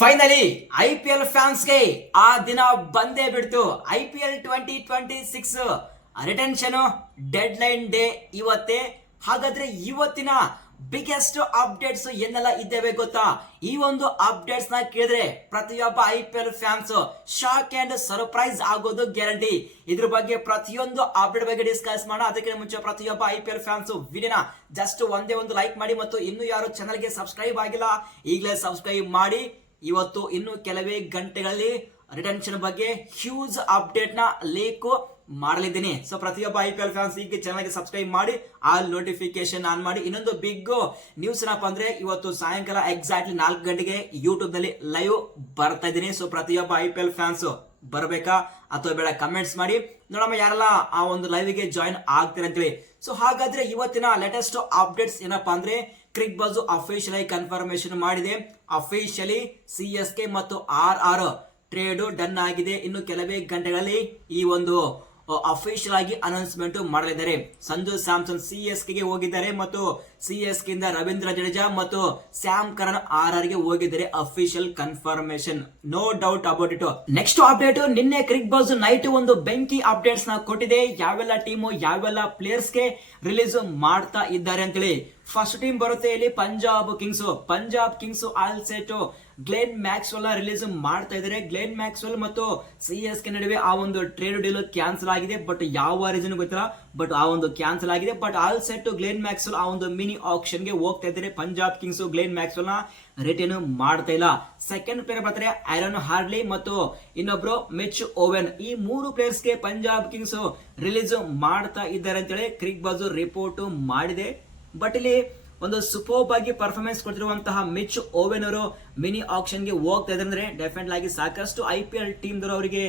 Finally I P L ಫ್ಯಾನ್ಸ್ಗೆ ಆ ದಿನ ಬಂದೇ ಬಿಡ್ತು. I P L twenty twenty six retention deadline day ಇವತ್ತೇ. ಹಾಗಾದ್ರೆ ಇವತ್ತಿನ ಬಿಗ್ಗೆಸ್ಟ್ ಅಪ್ಡೇಟ್ಸ್ ಏನೆಲ್ಲ ಇದ್ದೇವೆ ಗೊತ್ತಾ? ಈ ಒಂದು ಅಪ್ಡೇಟ್ಸ್ನ ಕೇಳಿದ್ರೆ ಪ್ರತಿಯೊಬ್ಬ I P L fans shock and surprise ಆಗೋದು ಗ್ಯಾರಂಟಿ ಇದ್ರ ಬಗ್ಗೆ ಪ್ರತಿಯೊಂದು ಅಪ್ಡೇಟ್ ಬಗ್ಗೆ ಡಿಸ್ಕಸ್ ಮಾಡೋಣ. ಅದಕ್ಕೆ ಮುಂಚೆ ಪ್ರತಿಯೊಬ್ಬ ಐ ಪಿ ಎಲ್ ಫ್ಯಾನ್ಸ್ ವಿಡಿಯೋನ ಜಸ್ಟ್ ಒಂದೇ ಒಂದು ಲೈಕ್ ಮಾಡಿ ಮತ್ತು ಇನ್ನು ಯಾರು ಚಾನಲ್ಗೆ ಸಬ್ಸ್ಕ್ರೈಬ್ ಆಗಿಲ್ಲ, ಈಗಲೇ ಸಬ್ಸ್ಕ್ರೈಬ್ ಮಾಡಿ. ಇವತ್ತು ಇನ್ನು ಕೆಲವೇ ಗಂಟೆಗಳಲ್ಲಿ ರಿಟೆನ್ಷನ್ ಬಗ್ಗೆ ಹ್ಯೂಜ್ ಅಪ್ಡೇಟ್ನ ಲೀಕ್ ಮಾಡಲಿದ್ದೀನಿ. ಸೊ ಪ್ರತಿಯೊಬ್ಬ ಐ ಪಿ ಎಲ್ ಫ್ಯಾನ್ಸ್ ಈಗ ಚಾನಲ್ಗೆ ಸಬ್ಸ್ಕ್ರೈಬ್ ಮಾಡಿ ಆಲ್ ನೋಟಿಫಿಕೇಶನ್ ಆನ್ ಮಾಡಿ. ಇನ್ನೊಂದು ಬಿಗ್ ನ್ಯೂಸ್ ಏನಪ್ಪ ಅಂದ್ರೆ ಇವತ್ತು ಸಾಯಂಕಾಲ ಎಕ್ಸಾಕ್ಟ್ಲಿ ನಾಲ್ಕು ಗಂಟೆಗೆ ಯೂಟ್ಯೂಬ್ನಲ್ಲಿ ಲೈವ್ ಬರ್ತಾ ಇದ್ದೀನಿ. ಸೊ ಪ್ರತಿಯೊಬ್ಬ ಐ ಪಿ ಎಲ್ ಫ್ಯಾನ್ಸ್ ಬರಬೇಕಾ ಅಥವಾ ಬೇಡ ಕಮೆಂಟ್ಸ್ ಮಾಡಿ. ನೋಡಮ್ಮ, ಯಾರೆಲ್ಲ ಆ ಒಂದು ಲೈವ್ಗೆ ಜಾಯಿನ್ ಆಗ್ತೀರ ಅಂತೇಳಿ. ಸೊ ಹಾಗಾದ್ರೆ ಇವತ್ತಿನ ಲೇಟೆಸ್ಟ್ ಅಪ್ಡೇಟ್ಸ್ ಏನಪ್ಪಾ ಅಂದ್ರೆ ಕ್ರಿಕ್ ಬಾಜು ಅಫಿಷಿಯಲ್ ಆಗಿ ಕನ್ಫರ್ಮೇಶನ್ ಮಾಡಿದೆ. ಅಫಿಷಿಯಲಿ ಸಿ ಎಸ್ ಕೆ ಮತ್ತು ಆರ್ ಆರ್ ಟ್ರೇಡ್ ಡನ್ ಆಗಿದೆ. ಇನ್ನು ಕೆಲವೇ ಗಂಟೆಗಳಲ್ಲಿ ಈ ಒಂದು ಅಫಿಷಿಯಲ್ ಆಗಿ ಅನೌನ್ಸ್ಮೆಂಟ್ ಮಾಡಲಿದ್ದಾರೆ. ಸಂಜು ಸ್ಯಾಮ್ಸನ್ ಸಿ ಎಸ್ ಕೆಗೆ ಹೋಗಿದ್ದಾರೆ ಮತ್ತು C S K Ravindra Jadeja ಮತ್ತು ಸ್ಯಾಮ್ ಕರಣ್ ಆರ್ ಆರ್ಗೆ ಹೋಗಿದ್ದಾರೆ official confirmation no doubt about it next update ನಿನ್ನೆ ಕ್ರಿಕ್ ಬಾಸ್ ನೈಟ್ ಒಂದು ಬೆಂಕಿ ಅಪ್ಡೇಟ್ಸ್ನ ಕೊಟ್ಟಿದೆ. ಯಾವೆಲ್ಲ ಟೀಮು ಯಾವೆಲ್ಲ ಪ್ಲೇಯರ್ಸ್ಗೆ ರಿಲೀಸ್ ಮಾಡ್ತಾ ಇದ್ದಾರೆ ಅಂತೇಳಿ. ಫಸ್ಟ್ ಟೀಮ್ ಬರುತ್ತೆ ಇಲ್ಲಿ Punjab Kings Punjab Kings all set Glenn Maxwell release ಮಾಡ್ತಾ ಇದಾರೆ. ಗ್ಲೆನ್ ಮ್ಯಾಕ್ಸ್ವೆಲ್ ಮತ್ತು ಸಿ ಎಸ್ ಕೆ ನಡುವೆ ಆ ಒಂದು ಟ್ರೇಡ್ ಡೀಲ್ ಕ್ಯಾನ್ಸಲ್ ಆಗಿದೆ. ಬಟ್ ಯಾವ ರೀಸನ್ ಗೊತ್ತಿಲ್ಲ. ಬಟ್ ಆ ಒಂದು ಕ್ಯಾನ್ಸಲ್ ಆಗಿದೆ. But all set Glenn Maxwell ಆ ಒಂದು ಮಿನಿ ಆಕ್ಷನ್ಗೆ ಹೋಗ್ತಾ ಇದ್ದಾರೆ ಪಂಜಾಬ್ ಕಿಂಗ್ಸ್ ಗ್ಲೇನ್ ಮ್ಯಾಕ್ಸ್ವೆಲ್ನ ರಿಟರ್ನ್ ಮಾಡ್ತಾ ಇಲ್ಲ. ಸೆಕೆಂಡ್ ಪ್ಲೇಯರ್ ಬರ್ತಾರೆ ಐರನ್ ಹಾರ್ಲಿ ಮತ್ತು ಇನ್ನೊಬ್ರು ಮಿಚ್ ಓವೆನ್ ಈ ಮೂರು ಪ್ಲೇಯರ್ಸ್ಗೆ ಪಂಜಾಬ್ ಕಿಂಗ್ಸ್ ರಿಲೀಸ್ ಮಾಡ್ತಾ ಇದ್ದಾರೆ ಅಂತೇಳಿ ಕ್ರಿಕ್ ಬಾಜು ರಿಪೋರ್ಟ್ ಮಾಡಿದೆ. ಬಟ್ ಇಲ್ಲಿ ಒಂದು ಸೂಪರ್ಬ್ ಆಗಿ ಪರ್ಫಾರ್ಮೆನ್ಸ್ ಕೊಡ್ತಿರುವಂತಹ ಮಿಚ್ ಓವೆನ್ ಅವರು ಮಿನಿ ಆಕ್ಷನ್ಗೆ ಹೋಗ್ತಾ ಇದ್ದಾರೆ ಅಂದ್ರೆ ಡೆಫಿನೆಟ್ ಆಗಿ ಸಾಕಷ್ಟು ಐ ಪಿ ಎಲ್ ಟೀಮ್ ಅವರಿಗೆ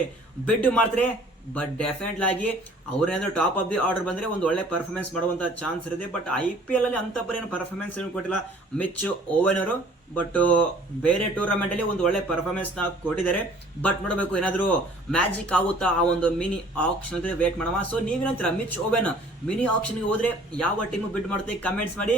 ಬಿಡ್ ಮಾಡ್ತಾರೆ. ಬಟ್ ಡೆಫಿನೆಟ್ ಆಗಿ ಅವ್ರೇನಾದ್ರೂ ಟಾಪ್ ಆಫ್ ದಿ ಆರ್ಡರ್ ಬಂದ್ರೆ ಒಂದು ಒಳ್ಳೆ ಪರ್ಫಾರ್ಮೆನ್ಸ್ ಮಾಡುವಂತ ಚಾನ್ಸ್ ಇರುತ್ತೆ. ಬಟ್ ಐ ಪಿ ಎಲ್ ಅಲ್ಲಿ ಅಂತ ಏನು ಪರ್ಫಾರ್ಮೆನ್ಸ್ ಏನು ಕೊಟ್ಟಿಲ್ಲ ಮಿಚ್ ಓವೆನ್ ಅವರು ಬಟ್ ಬೇರೆ ಟೂರ್ನಮೆಂಟ್ ಅಲ್ಲಿ ಒಂದು ಒಳ್ಳೆ ಪರ್ಫಾರ್ಮೆನ್ಸ್ನ ಕೊಟ್ಟಿದ್ದಾರೆ. ಬಟ್ ನೋಡಬೇಕು ಏನಾದರೂ ಮ್ಯಾಜಿಕ್ ಆಗುತ್ತಾ ಆ ಒಂದು ಮಿನಿ ಆಕ್ಷನ್ ಅಂದ್ರೆ ವೇಟ್ ಮಾಡೋಣ. ಸೊ ನೀವೇನಂತೀರಾ ಮಿಚ್ ಓವೆನ್ ಮಿನಿ ಆಕ್ಷನ್ಗೆ ಹೋದ್ರೆ ಯಾವ ಟೀಮ್ ಬಿಡ್ ಮಾಡ್ತೀವಿ ಕಮೆಂಟ್ಸ್ ಮಾಡಿ.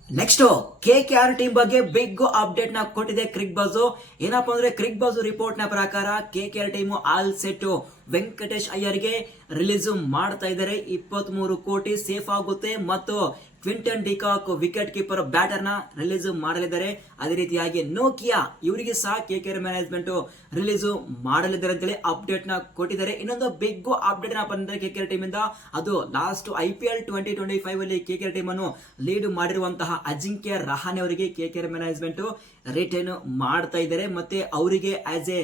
Next K K R team ಬಗ್ಗೆ ಬಿಗ್ ಅಪ್ಡೇಟ್ನ ಕೊಟ್ಟಿದೆ ಕ್ರಿಕ್ ಬಾಜು ಏನಪ್ಪಾ ಅಂದ್ರೆ ಕ್ರಿಕ್ ಬಾಜು ರಿಪೋರ್ಟ್ನ ಪ್ರಕಾರ K K R team all set Venkatesh ಅಯ್ಯರ್ಗೆ release ಮಾಡ್ತಾ ಇದ್ದಾರೆ. ಇಪ್ಪತ್ತ್ ಮೂರು ಕೋಟಿ ಸೇಫ್ ಆಗುತ್ತೆ ಮತ್ತು Quinton de Kock wicket keeper ಬ್ಯಾಟರ್ನ release ಮಾಡಲಿದ್ದಾರೆ. ಅದೇ ರೀತಿಯಾಗಿ ನೋಕಿಯಾ ಇವರಿಗೆ ಸಹ K K R management release ಮಾಡಲಿದ್ದಾರೆ ಅಂತೇಳಿ ಅಪ್ಡೇಟ್ನ ಕೊಟ್ಟಿದ್ದಾರೆ. ಇನ್ನೊಂದು ಬಿಗ್ ಅಪ್ಡೇಟ್ನ ಬಂದಿದೆ ಕೆ ಕೆ ಆರ್ ಟೀಮ್ ಇಂದ, ಅದು last I P L twenty twenty five ಅಲ್ಲಿ ಕೆ ಕೆ ಆರ್ ಟೀಮ್ ಅನ್ನು ಲೀಡ್ ಮಾಡಿರುವಂತಹ ಅಜಿಂಕ್ಯ ರಹಾನೆ ಅವರಿಗೆ K K R management return ಮಾಡ್ತಾ ಇದ್ದಾರೆ. ಮತ್ತೆ ಅವರಿಗೆ as a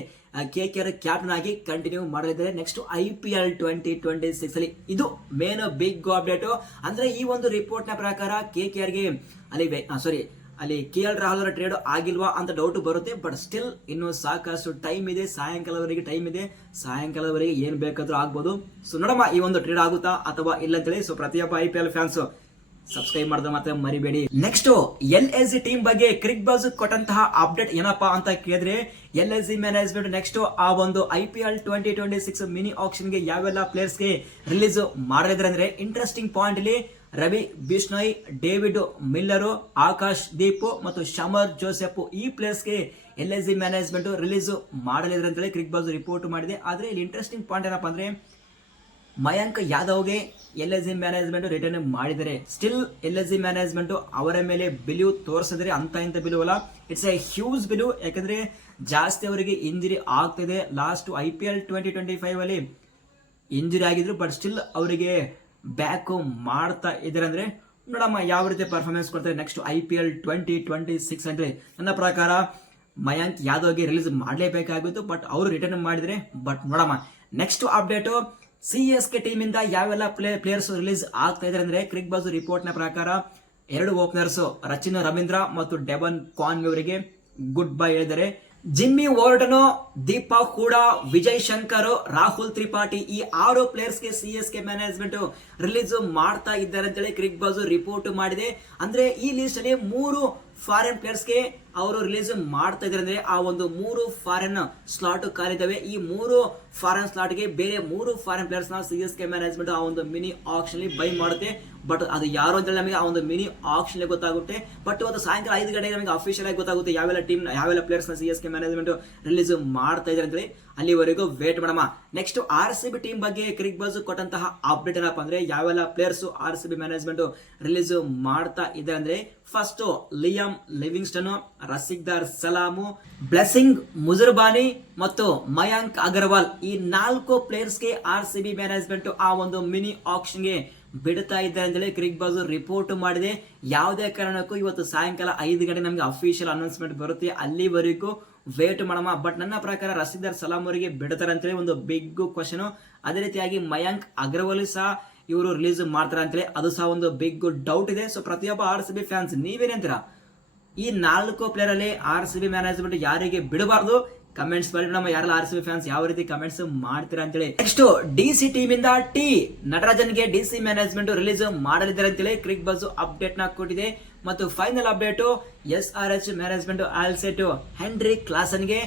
K K R captain ಆಗಿ ಕಂಟಿನ್ಯೂ ಮಾಡಲಿದ್ದಾರೆ next I P L twenty twenty six ಅಲ್ಲಿ ಇದು ಮೇನ್ ಬಿಗ್ ಅಪ್ಡೇಟ್ ಅಂದ್ರೆ ಈ ಒಂದು ರಿಪೋರ್ಟ್ನ ಪ್ರಕಾರ ಕೆ ಕೆ ಆರ್ಗೆ ಅಲ್ಲಿ ಸಾರಿ ಅಲ್ಲಿ ಕೆ ಎಲ್ ರಾಹುಲ್ ಅವರ ಟ್ರೇಡ್ ಆಗಿಲ್ವಾ ಅಂತ ಡೌಟ್ ಬರುತ್ತೆ. ಬಟ್ ಸ್ಟಿಲ್ ಇನ್ನು ಸಾಕಷ್ಟು ಟೈಮ್ ಇದೆ. ಸಾಯಂಕಾಲವರೆಗೆ ಟೈಮ್ ಇದೆ. ಸಾಯಂಕಾಲವರೆಗೆ ಏನು ಬೇಕಾದರೂ ಆಗ್ಬೋದು. ಸೊ ನೋಡಮ್ಮ ಈ ಒಂದು ಟ್ರೇಡ್ ಆಗುತ್ತಾ ಅಥವಾ ಇಲ್ಲ ಅಂತೇಳಿ. ಸೊ ಪ್ರತಿಯೊಬ್ಬ I P L fans subscribe ಮಾಡಿದ್ರೆ ಮಾತ್ರ ಮರಿಬೇಡಿ. Next L S G team ಬಗ್ಗೆ ಕ್ರಿಕ್ ಬಾಸ್ ಕೊಟ್ಟಂತಹ ಅಪ್ಡೇಟ್ ಏನಪ್ಪಾ ಅಂತ ಕೇಳಿದ್ರೆ L S G management next ಆ ಒಂದು I P L twenty twenty six mini ಆಕ್ಷನ್ಗೆ ಯಾವೆಲ್ಲ ಪ್ಲೇಯರ್ಸ್ಗೆ ರಿಲೀಸ್ ಮಾಡಿದ್ರೆ ಅಂದ್ರೆ ಇಂಟ್ರೆಸ್ಟಿಂಗ್ ಪಾಯಿಂಟ್ ಇಲ್ಲಿ ರವಿ ಬಿಷ್ಣೋಯ್ ಡೇವಿಡ್ ಮಿಲ್ಲರು ಆಕಾಶ್ ದೀಪ್ ಮತ್ತು ಶಮರ್ ಜೋಸೆಫ್ ಈ ಪ್ಲೇಯರ್ಸ್ಗೆ L S C management release ಮಾಡಲಿದ್ರೆ ಅಂತೇಳಿ ಕ್ರಿಕ್ ಬಾಸ್ ರಿಪೋರ್ಟ್ ಮಾಡಿದೆ. ಆದ್ರೆ ಇಲ್ಲಿ ಇಂಟ್ರೆಸ್ಟಿಂಗ್ ಪಾಯಿಂಟ್ ಏನಪ್ಪಾ ಅಂದ್ರೆ Mayank ಯಾದವ್ಗೆ L S G management return ಮಾಡಿದರೆ still L S G management ಅವರ ಮೇಲೆ ಬಿಲಿವು ತೋರಿಸಿದ್ರೆ ಅಂತ ಇಂಥ ಬಿಲು ಅಲ್ಲ. ಇಟ್ಸ್ ಎ ಹ್ಯೂಜ್ ಬಿಲು, ಯಾಕಂದ್ರೆ ಜಾಸ್ತಿ ಅವರಿಗೆ ಇಂಜುರಿ ಆಗ್ತಿದೆ. Last I P L twenty twenty five ಅಲ್ಲಿ ಇಂಜುರಿ ಆಗಿದ್ರು ಬಟ್ ಸ್ಟಿಲ್ ಅವರಿಗೆ ಬ್ಯಾಕ್ ಮಾಡ್ತಾ ಇದ್ದಾರೆ ಅಂದ್ರೆ ನೋಡಮ್ಮ ಯಾವ ರೀತಿ ಪರ್ಫಾರ್ಮೆನ್ಸ್ ಕೊಡ್ತಾರೆ next I P L twenty twenty six ಅಂದ್ರೆ. ನನ್ನ ಪ್ರಕಾರ ಮಯಾಂಕ್ ಯಾದವ್ಗೆ ರಿಲೀಸ್ ಮಾಡಲೇಬೇಕಾಗಿತ್ತು ಬಟ್ ಅವರು ರಿಟರ್ನ್ ಮಾಡಿದ್ರೆ ಬಟ್ ನೋಡಮ್ಮ next update C S K team ಇಂದ ಯಾವೆಲ್ಲ ಪ್ಲೇ ಪ್ಲೇಯರ್ಸ್ ರಿಲೀಸ್ ಆಗ್ತಾ ಇದ್ದಾರೆ ಅಂದ್ರೆ ಕ್ರಿಕ್ ಬಾಜು ರಿಪೋರ್ಟ್ನ ಪ್ರಕಾರ ಎರಡು ಓಪನರ್ಸ್ ರಚಿನ್ ರವೀಂದ್ರ ಮತ್ತು ಡೆವನ್ ಕಾನ್ ಅವರಿಗೆ ಗುಡ್ ಬೈ ಹೇಳಿದ್ದಾರೆ. ಜಿಮ್ಮಿ ವಾರ್ಡನ್ ದೀಪಾ ಕೂಡ ವಿಜಯ್ ಶಂಕರ್ ರಾಹುಲ್ ತ್ರಿಪಾಠಿ ಈ ಆರು ಪ್ಲೇಯರ್ಸ್ಗೆ C S K management release ಮಾಡ್ತಾ ಇದ್ದಾರೆ ಅಂತೇಳಿ ಕ್ರಿಕ್ ಬಾಜು ರಿಪೋರ್ಟ್ ಮಾಡಿದೆ. ಅಂದ್ರೆ ಈ ಲಿಸ್ಟ್ ಅಲ್ಲಿ ಮೂರು ಫಾರಿನ್ ಪ್ಲೇಯರ್ಸ್ಗೆ ಅವರು ರಿಲೀಸ್ ಮಾಡ್ತಾ ಇದ್ದಾರೆ ಅಂದ್ರೆ ಆ ಒಂದು ಮೂರು ಫಾರಿನ್ ಸ್ಲಾಟ್ ಕಾಲಿದ್ದಾವೆ. ಈ ಮೂರು ಫಾರಿನ್ ಸ್ಲಾಟ್ಗೆ ಬೇರೆ ಮೂರು ಫಾರಿನ್ ಪ್ಲೇಯರ್ಸ್ನ ಸಿ ಎಸ್ ಕೆ ಮ್ಯಾನೇಜ್ಮೆಂಟ್ ಆ ಒಂದು ಮಿನಿ ಆಕ್ಷನ್ ಬೈ ಮಾಡುತ್ತೆ. ಬಟ್ ಅದು ಯಾರು ಅಂತೇಳಿ ನಮಗೆ ಆ ಒಂದು ಮಿನಿ ಆಪ್ಷನ್ ಗೊತ್ತಾಗುತ್ತೆ. ಬಟ್ ಇವತ್ತು ಸಾಯಂಕಾಲ ಐದು ಗಂಟೆಗೆ ನಮಗೆ ಅಫಿಷಿಯಲ್ ಆಗಿ ಗೊತ್ತಾಗುತ್ತೆ ಯಾವೆಲ್ಲ ಟೀಮ್ ಯಾವೆಲ್ಲ ಪ್ಲೇಯರ್ಸ್ನ C S K management release ಮಾಡ್ತಾ ಇದ್ದಾರೆ ಅಂತೇಳಿ. ಅಲ್ಲಿವರೆಗೂ ವೇಟ್ ಮಾಡಮ್ಮ. Next R C B team ಬಗ್ಗೆ ಕ್ರಿಕ್ ಬಾಜು ಕೊಟ್ಟಂತಹ ಅಪ್ಡೇಟ್ ಏನಪ್ಪ ಅಂದ್ರೆ ಯಾವೆಲ್ಲ players R C B management release ಮಾಡ್ತಾ ಇದ್ದಾರೆ ಅಂದ್ರೆ first Liam Livingstone, Rasikh Dar Salam, Blessing, Muzarabani ಮತ್ತು ಮಯಾಂಕ್ ಅಗರ್ವಾಲ್ ಈ ನಾಲ್ಕು ಪ್ಲೇಯರ್ಸ್ಗೆ ಆರ್ ಸಿ ಬಿ ಮ್ಯಾನೇಜ್ಮೆಂಟ್ ಆ ಒಂದು ಮಿನಿ ಆಕ್ಷನ್ಗೆ ಬಿಡ್ತಾ ಇದ್ದಾರೆ ಅಂತೇಳಿ ಕ್ರಿಕ್ ಬಾಜು ರಿಪೋರ್ಟ್ ಮಾಡಿದೆ. ಯಾವುದೇ ಕಾರಣಕ್ಕೂ ಇವತ್ತು ಸಾಯಂಕಾಲ ಐದು ಗಂಟೆ ನಮಗೆ ಅಫಿಷಿಯಲ್ ಅನೌನ್ಸ್ಮೆಂಟ್ ಬರುತ್ತೆ. ಅಲ್ಲಿವರೆಗೂ ವೇಟ್ ಮಾಡಮ್ಮ. ಬಟ್ ನನ್ನ ಪ್ರಕಾರ ರಸಿದ್ದಾರ್ ಸಲಾಂ ಅವರಿಗೆ ಬಿಡ್ತಾರೆ ಅಂತೇಳಿ ಒಂದು ಬಿಗ್ ಕ್ವಶನ್ ಅದೇ ರೀತಿಯಾಗಿ ಮಯಾಂಕ್ ಅಗರ್ವಾಲ್ ಸಹ ಇವರು ರಿಲೀಸ್ ಮಾಡ್ತಾರೆ ಅಂತೇಳಿ ಅದು ಸಹ ಒಂದು ಬಿಗ್ ಡೌಟ್ ಇದೆ. ಸೊ ಪ್ರತಿಯೊಬ್ಬ ಆರ್ ಸಿ ಬಿ ಫ್ಯಾನ್ಸ್ ನೀವೇನಂತೀರಾ ಈ ನಾಲ್ಕು ಪ್ಲೇಯರ್ ಅಲ್ಲಿ ಆರ್ ಸಿ ಬಿ ಮ್ಯಾನೇಜ್ಮೆಂಟ್ ಯಾರಿಗೆ ಬಿಡಬಾರ್ದು? ಕಮೆಂಟ್ಸ್ ಮಾಡಿ ನಮ್ಮ ಯಾರೆಲ್ಲ ಆರ್ ಸಿ ಬಿ ಫ್ಯಾನ್ಸ್ ಯಾವ ರೀತಿ ಕಮೆಂಟ್ಸ್ ಮಾಡ್ತೀರಾ ಅಂತೇಳಿ. ನೆಕ್ಸ್ಟ್ ಡಿ ಸಿ ಟೀಮ್ ಇಂದ ಟಿ ನಟರಾಜನ್ಗೆ ಡಿ ಸಿ ಮ್ಯಾನೇಜ್ಮೆಂಟ್ ರಿಲೀಸ್ ಮಾಡಲಿದ್ದಾರೆ ಅಂತೇಳಿ ಕ್ರಿಕ್ ಬಸ್ ಅಪ್ಡೇಟ್ನ ಕೊಟ್ಟಿದೆ. ಮತ್ತು final update S R H management all set Henry ಕ್ಲಾಸನ್ಗೆ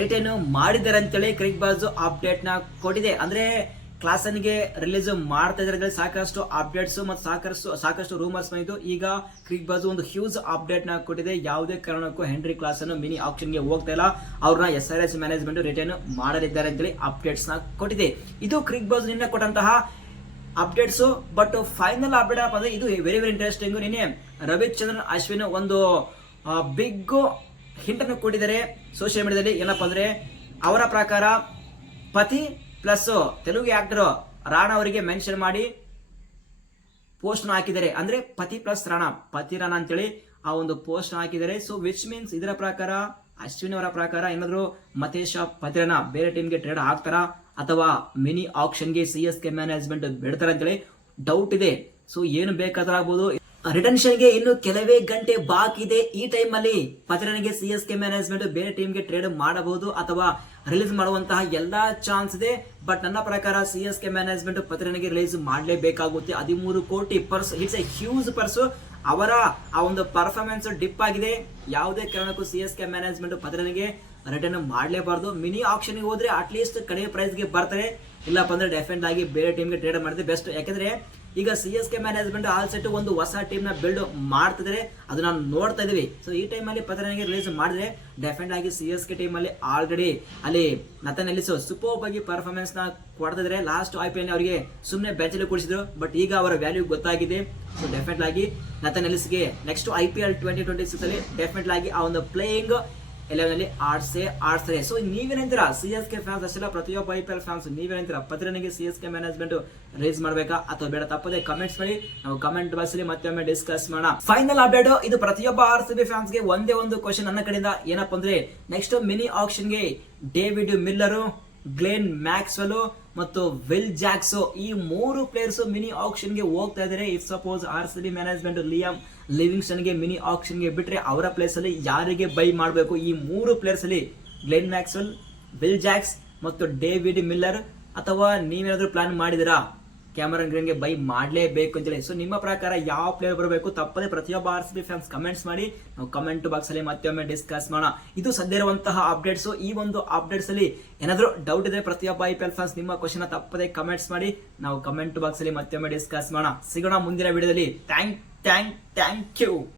return ಮಾಡಿದ್ದಾರೆ ಅಂತೇಳಿ ಕ್ರಿಕ್ ಬಾಸ್ ಅಪ್ಡೇಟ್ನ ಕೊಟ್ಟಿದೆ. ಅಂದ್ರೆ ಕ್ಲಾಸನ್ಗೆ ರಿಲೀಸ್ ಮಾಡ್ತಾ ಇದ್ದಾರೆ ಸಾಕಷ್ಟು ಅಪ್ಡೇಟ್ಸ್ ಮತ್ತು ಸಾಕಷ್ಟು ಸಾಕಷ್ಟು ರೂಮರ್ಸ್ ಬಂದಿತ್ತು ಈಗ ಕ್ರಿಕ್ ಬಾಜು ಒಂದು ಹ್ಯೂಜ್ ಅಪ್ಡೇಟ್ನ ಕೊಟ್ಟಿದೆ. ಯಾವುದೇ ಕಾರಣಕ್ಕೂ ಹೆನ್ರಿ ಕ್ಲಾಸನ್ನು ಮಿನಿ ಆಪ್ಷನ್ಗೆ ಹೋಗ್ತಾ ಇಲ್ಲ. ಅವ್ರನ್ನ S R S management return ಮಾಡಲಿದ್ದಾರೆ ಅಂತೇಳಿ ಅಪ್ಡೇಟ್ಸ್ನ ಕೊಟ್ಟಿದೆ. ಇದು ಕ್ರಿಕ್ ಬಾಜ್ ನಿನ್ನೆ ಕೊಟ್ಟಂತಹ ಅಪ್ಡೇಟ್ಸ್ ಬಟ್ ಫೈನಲ್ ಅಪ್ಡೇಟ್ ಅಪ್ಪ ಅಂದ್ರೆ ಇದು ವೆರಿ ವೆರಿ ಇಂಟ್ರೆಸ್ಟಿಂಗ್ ನಿನ್ನೆ ರವಿಚಂದ್ರನ್ ಅಶ್ವಿನ್ ಒಂದು ಬಿಗ್ ಹಿಂಟನ್ನು ಕೊಟ್ಟಿದ್ದಾರೆ. ಸೋಷಿಯಲ್ ಮೀಡಿಯಾದಲ್ಲಿ ಏನಪ್ಪ ಅಂದರೆ ಅವರ ಪ್ರಕಾರ ಪತಿ ಪ್ಲಸ್ ತೆಲುಗು ಆಕ್ಟರ್ ರಾಣಾ ಅವರಿಗೆ ಮೆನ್ಷನ್ ಮಾಡಿ ಪೋಸ್ಟ್ ಹಾಕಿದ್ದಾರೆ. ಅಂದ್ರೆ ಪತಿ ಪ್ಲಸ್ ರಾಣಾ, ಪತಿ ರಾಣಾ ಅಂತೇಳಿ ಆ ಒಂದು ಪೋಸ್ಟ್ ಹಾಕಿದ್ದಾರೆ. ಸೊ ವಿಚ್ ಮೀನ್ಸ್ ಇದರ ಪ್ರಕಾರ, ಅಶ್ವಿನ್ ಅವರ ಪ್ರಕಾರ ಏನಾದ್ರು ಮತೇಶ ಪತಿರನ ಬೇರೆ ಟೀಮ್ಗೆ ಟ್ರೇಡ್ ಹಾಕ್ತಾರಾ? ಅಥವಾ ಮಿನಿ ಆಕ್ಷನ್ಗೆ ಸಿ ಎಸ್ ಕೆ ಮ್ಯಾನೇಜ್ಮೆಂಟ್ ಬಿಡ್ತಾರೆ ಅಂತೇಳಿ ಡೌಟ್ ಇದೆ. ಸೊ ಏನು ಬೇಕಾದ್ರಾಗ್ಬೋದು. ರಿಟರ್ನ್ಷನ್ಗೆ ಇನ್ನು ಕೆಲವೇ ಗಂಟೆ ಬಾಕಿ ಇದೆ ಈ ಟೈಮ್ ಅಲ್ಲಿ ಸಿ ಎಸ್ ಕೆ ಮ್ಯಾನೇಜ್ಮೆಂಟ್ ಬೇರೆ ಟೀಮ್ಗೆ ಟ್ರೇಡ್ ಮಾಡಬಹುದು ಅಥವಾ ರಿಲೀಸ್ ಮಾಡುವಂತಹ ಎಲ್ಲ ಚಾನ್ಸ್ ಇದೆ. ಬಟ್ ನನ್ನ ಪ್ರಕಾರ ಸಿ ಎಸ್ ಕೆ ಮ್ಯಾನೇಜ್ಮೆಂಟ್ ಪತ್ರನಿಗೆ ರಿಲೀಸ್ ಮಾಡಲೇಬೇಕಾಗುತ್ತೆ. ಹದಿಮೂರು ಕೋಟಿ purse it's a huge purse ಅವರ ಆ ಒಂದು ಪರ್ಫಾರ್ಮೆನ್ಸ್ ಡಿಪ್ ಆಗಿದೆ. ಯಾವುದೇ ಕಾರಣಕ್ಕೂ ಸಿ ಎಸ್ ಕೆ ಮ್ಯಾನೇಜ್ಮೆಂಟ್ ಪತ್ರನಿಗೆ ರಿಟರ್ನ್ ಮಾಡಲೇಬಾರ್ದು. ಮಿನಿ ಆಪ್ಷನ್ಗೆ ಹೋದ್ರೆ ಅಟ್ಲೀಸ್ಟ್ ಕಡಿಮೆ ಪ್ರೈಸ್ಗೆ ಬರ್ತಾರೆ. ಇಲ್ಲಪ್ಪ ಅಂದ್ರೆ ಡೆಫೆಂಡ್ ಆಗಿ ಬೇರೆ ಟೀಮ್ಗೆ ಟ್ರೇಡ್ ಮಾಡಿದ್ರೆ ಬೆಸ್ಟ್ ಯಾಕಂದ್ರೆ ಈಗ C S K management all set ಒಂದು ಹೊಸ ಟೀಮ್ನ ಬಿಲ್ಡ್ ಮಾಡ್ತಿದ್ರೆ. ಅದು ನಾವು ನೋಡ್ತಾ ಇದೀವಿ ಸೊ ಈ ಟೈಮಲ್ಲಿ ಅಲ್ಲಿ ಪತ್ರನಿಗೆ ರಿಲೀಸ್ ಮಾಡಿದ್ರೆ ಡೆಫೆಂಡ್ ಆಗಿ ಸಿ ಎಸ್ ಕೆ ಟೀಮ್ ಅಲ್ಲಿ ಆಲ್ರೆಡಿ ಅಲ್ಲಿ ನತನ್ ಎಲ್ಲಿಸೋ ಸೂಪರ್ ಆಗಿ ಪರ್ಫಾರ್ಮೆನ್ಸ್ನ ಕೊಡ್ತಿದ್ರೆ. ಲಾಸ್ಟ್ ಐ ಪಿ ಎಲ್ ಅವರಿಗೆ ಸುಮ್ಮನೆ ಬೆಂಚ್ ಅಲ್ಲಿ ಕೂಡಿಸಿದ್ರು ಬಟ್ ಈಗ ಅವರ ವ್ಯಾಲ್ಯೂ ಗೊತ್ತಾಗಿದೆ. ಸೊ ಡೆಫಿನೆಟ್ ಆಗಿ Nathan ಎಲ್ಲಿಸ್ಗೆ next I P L twenty twenty six ಅಲ್ಲಿ ಆ ಒಂದು ಪ್ಲೇಯಿಂಗ್ ಎಲೆವೆನ್ ಅಲ್ಲಿ ಆರ್ಟ್ಸ್ ರೇ ಸೊ ನೀವೇನಂತೀರಾ ಸಿ ಎಸ್ ಕೆ ಫ್ಯಾನ್ಸ್ ಅಷ್ಟೆಲ್ಲ ಪ್ರತಿಯೊಬ್ಬ ಐ ಪಿ ಎಲ್ ಫ್ಯಾನ್ಸ್ ನೀವೇನಂತೀರಾ ಪತ್ರನಿಗೆ ಸಿ ಎಸ್ ಕೆ ಮ್ಯಾನೇಜ್ಮೆಂಟ್ ರೇಸ್ ಮಾಡಬೇಕಾ ಅಥವಾ ಬೇಡ? ತಪ್ಪದೆ ಕಮೆಂಟ್ಸ್ ಮಾಡಿ, ನಾವು ಕಮೆಂಟ್ ಬಾಕ್ಸ್ ಅಲ್ಲಿ ಮತ್ತೊಮ್ಮೆ ಡಿಸ್ಕಸ್ ಮಾಡೋಣ. ಫೈನಲ್ ಅಪ್ಡೇಟ್ ಇದು ಪ್ರತಿಯೊಬ್ಬ ಆರ್ ಸಿ ಬಿ ಫ್ಯಾನ್ಸ್ಗೆ ಒಂದೇ ಒಂದು ಕ್ವಶನ್ ನನ್ನ ಕಡೆಯಿಂದ. ಏನಪ್ಪ ಅಂದ್ರೆ ನೆಕ್ಸ್ಟ್ ಮಿನಿ ಆಕ್ಷನ್ಗೆ ಡೇವಿಡ್ ಮಿಲ್ಲರು ಗ್ಲೇನ್ ಮ್ಯಾಕ್ಸ್ವೆಲ್ ಮತ್ತು ವಿಲ್ ಜಾಕ್ಸ್ ಈ ಮೂರು ಪ್ಲೇಯರ್ಸ್ ಮಿನಿ ಆಕ್ಷನ್ಗೆ ಹೋಗ್ತಾ ಇದ್ದಾರೆ if suppose R C B management Liam ಲಿವಿಂಗ್ಸ್ಟನ್ಗೆ mini ಆಕ್ಷನ್ಗೆ ಬಿಟ್ರೆ ಅವರ ಪ್ಲೇಸ್ ಅಲ್ಲಿ ಯಾರಿಗೆ ಬೈ ಮಾಡಬೇಕು? ಈ ಮೂರು ಪ್ಲೇಯರ್ಸಲ್ಲಿ ಗ್ಲೇನ್ ಮ್ಯಾಕ್ಸ್ವೆಲ್, ವಿಲ್ ಜಾಕ್ಸ್ ಮತ್ತು ಡೇವಿಡ್ ಮಿಲ್ಲರ್ ಅಥವಾ ನೀವೇನಾದರೂ ಪ್ಲಾನ್ ಮಾಡಿದಿರಾ ಕ್ಯಾಮರನ್ ಗ್ರೀನ್ಗೆ ಬೈ ಮಾಡಲೇಬೇಕು ಅಂತೇಳಿ. ಸೊ ನಿಮ್ಮ ಪ್ರಕಾರ ಯಾವ ಪ್ಲೇಯರ್ ಬರಬೇಕು? ತಪ್ಪದೆ ಪ್ರತಿಯೊಬ್ಬ R C B fans comments ಮಾಡಿ. ನಾವು ಕಮೆಂಟ್ ಬಾಕ್ಸ್ ಅಲ್ಲಿ ಮತ್ತೊಮ್ಮೆ ಡಿಸ್ಕಸ್ ಮಾಡೋಣ. ಇದು ಸದ್ಯ ಇರುವಂತಹ ಅಪ್ಡೇಟ್ಸ್ ಈ ಒಂದು ಅಪ್ಡೇಟ್ಸ್ ಅಲ್ಲಿ ಏನಾದರೂ ಡೌಟ್ ಇದ್ರೆ ಪ್ರತಿಯೊಬ್ಬ ಐ ಪಿ ಎಲ್ ಫ್ಯಾನ್ಸ್ ನಿಮ್ಮ ಕ್ವಶನ್ ತಪ್ಪದೆ ಕಮೆಂಟ್ಸ್ ಮಾಡಿ. ನಾವು ಕಮೆಂಟ್ ಬಾಕ್ಸ್ ಅಲ್ಲಿ ಮತ್ತೊಮ್ಮೆ ಡಿಸ್ಕಸ್ ಮಾಡೋಣ. ಸಿಗೋಣ ಮುಂದಿನ ವಿಡಿಯೋದಲ್ಲಿ ಥ್ಯಾಂಕ್ ಥ್ಯಾಂಕ್ ಥ್ಯಾಂಕ್ ಯು